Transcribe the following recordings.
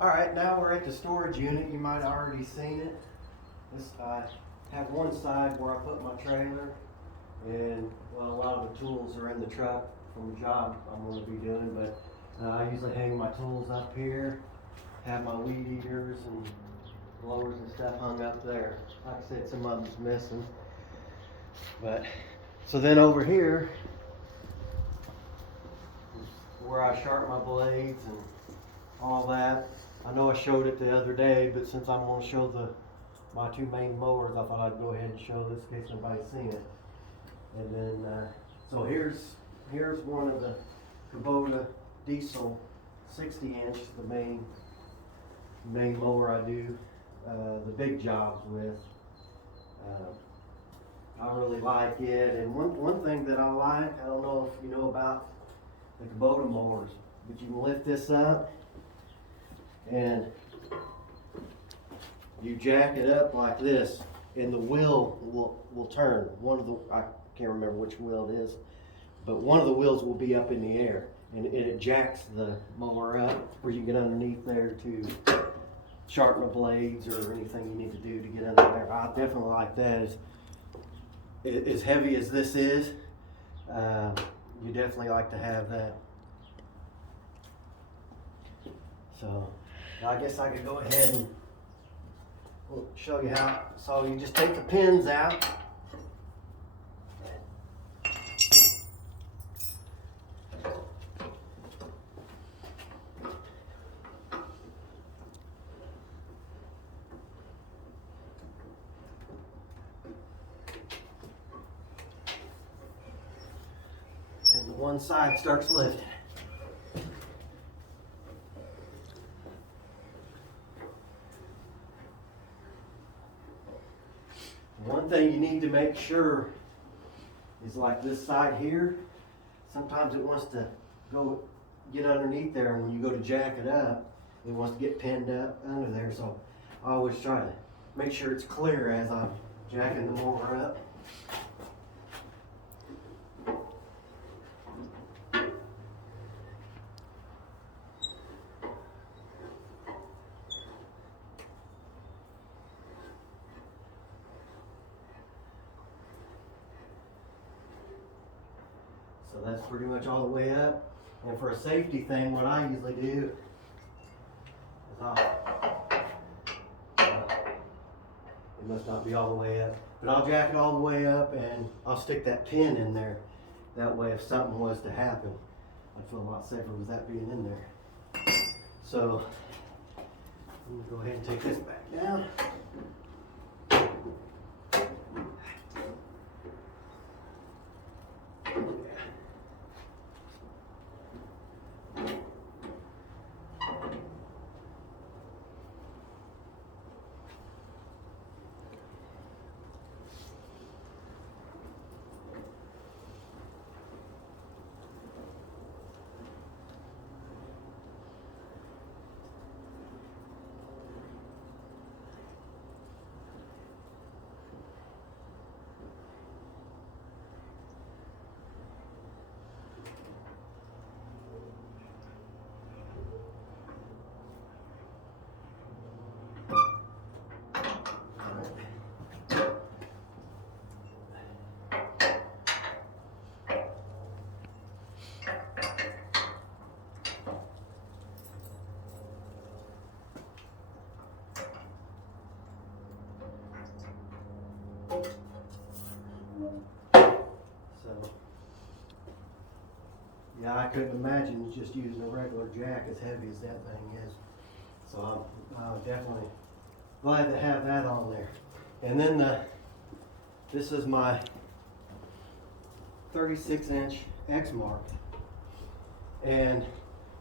All right, now we're at the storage unit. You might have already seen it. This I have one side where I put my trailer, and well, a lot of the tools are in the truck from the job I'm going to be doing. But I usually hang my tools up here, have my weed eaters and blowers and stuff hung up there. Like I said, some of them's missing. But so then over here, where I sharpen my blades and all that. I know I showed it the other day, but since I'm going to show my two main mowers, I thought I'd go ahead and show this in case nobody's seen it. And then, so here's one of the Kubota diesel 60-inch, the main mower I do the big jobs with. I really like it, and one thing that I like, I don't know if you know about the Kubota mowers, but you can lift this up and you jack it up like this, and the wheel will turn. I can't remember which wheel it is, but one of the wheels will be up in the air, and it jacks the mower up where you can get underneath there to sharpen the blades or anything you need to do to get under there. I definitely like that. As heavy as this is, you definitely like to have that. So I guess I could go ahead and show you how. So you just take the pins out. And the one side starts lifting. One thing you need to make sure is like this side here, sometimes it wants to get underneath there, and when you go to jack it up, it wants to get pinned up under there. So I always try to make sure it's clear as I'm jacking the mower up. So that's pretty much all the way up. And for a safety thing, what I usually do is it must not be all the way up, but I'll jack it all the way up and I'll stick that pin in there. That way if something was to happen, I'd feel a lot safer with that being in there. So I'm gonna go ahead and take this back down. So, yeah, I couldn't imagine just using a regular jack as heavy as that thing is. So I'm definitely glad to have that on there. And then this is my 36-inch X-Mark. And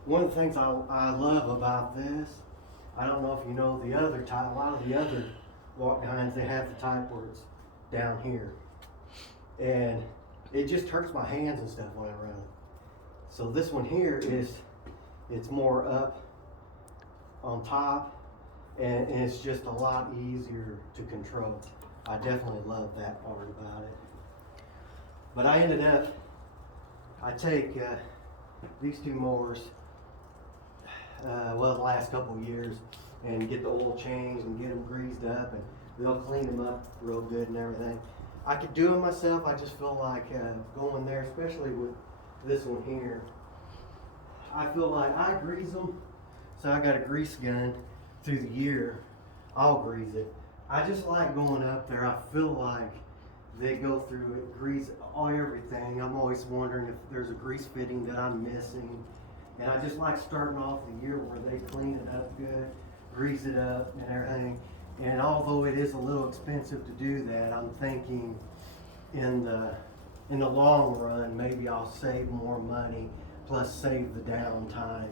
one of the things I love about this, I don't know if you know the other type, a lot of the other walk-behinds, they have the type where it's down here. And it just hurts my hands and stuff when I run it. So this one here it's more up on top, and it's just a lot easier to control. I definitely love that part about it. But I take these two mowers, well, the last couple of years, and get the oil changed and get them greased up, and they'll clean them up real good and everything. I could do it myself. I just feel like going there, especially with this one here. I feel like I grease them, so I got a grease gun through the year. I'll grease it. I just like going up there. I feel like they go through it, grease everything. I'm always wondering if there's a grease fitting that I'm missing. And I just like starting off the year where they clean it up good, grease it up and everything. And although it is a little expensive to do that, I'm thinking in the long run, maybe I'll save more money, plus save the downtime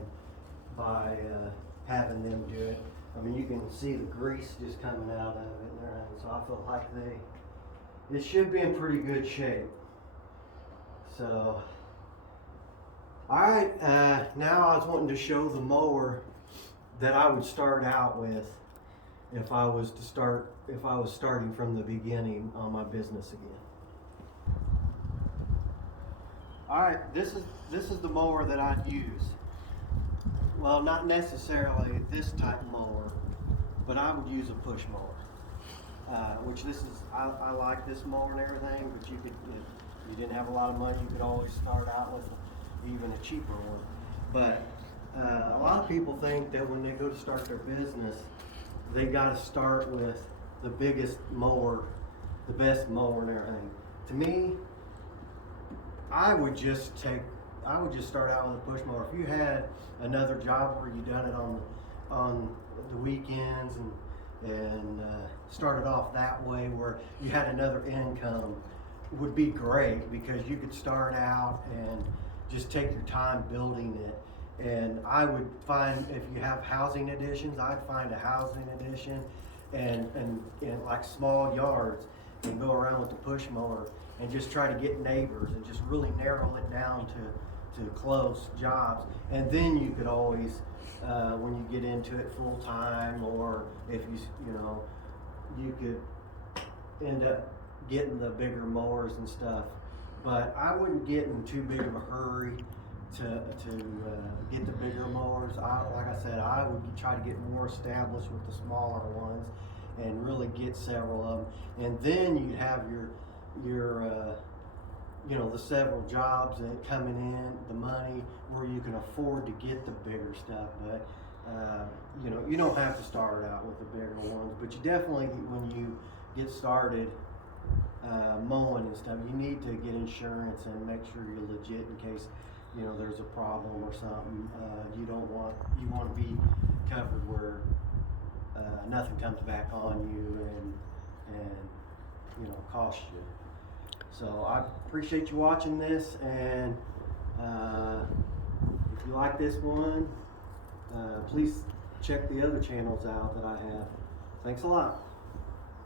by having them do it. I mean, you can see the grease just coming out of it and everything, so I feel like it should be in pretty good shape. So, alright, now I was wanting to show the mower that I would start out with if I was starting from the beginning on my business again. Alright, this is the mower that I'd use. Well, not necessarily this type of mower, but I would use a push mower. Which I like this mower and everything, but if you didn't have a lot of money, you could always start out with even a cheaper one. But a lot of people think that when they go to start their business, they got to start with the biggest mower, the best mower and everything. To me, I would just start out with a push mower. If you had another job where you done it on the weekends and started off that way where you had another income, would be great, because you could start out and just take your time building it. And I would find, if you have housing additions, I'd find a housing addition and in like small yards, and go around with the push mower and just try to get neighbors and just really narrow it down to close jobs. And then you could always, when you get into it full time, or if you could end up getting the bigger mowers and stuff. But I wouldn't get in too big of a hurry to get the bigger mowers. Like I said, I would try to get more established with the smaller ones and really get several of them. And then you'd have your the several jobs that coming in, the money, where you can afford to get the bigger stuff. But you don't have to start out with the bigger ones, but you definitely, when you get started mowing and stuff, you need to get insurance and make sure you're legit in case there's a problem or something. You want to be covered where nothing comes back on you and cost you. So I appreciate you watching this, and if you like this one, please check the other channels out that I have. Thanks a lot.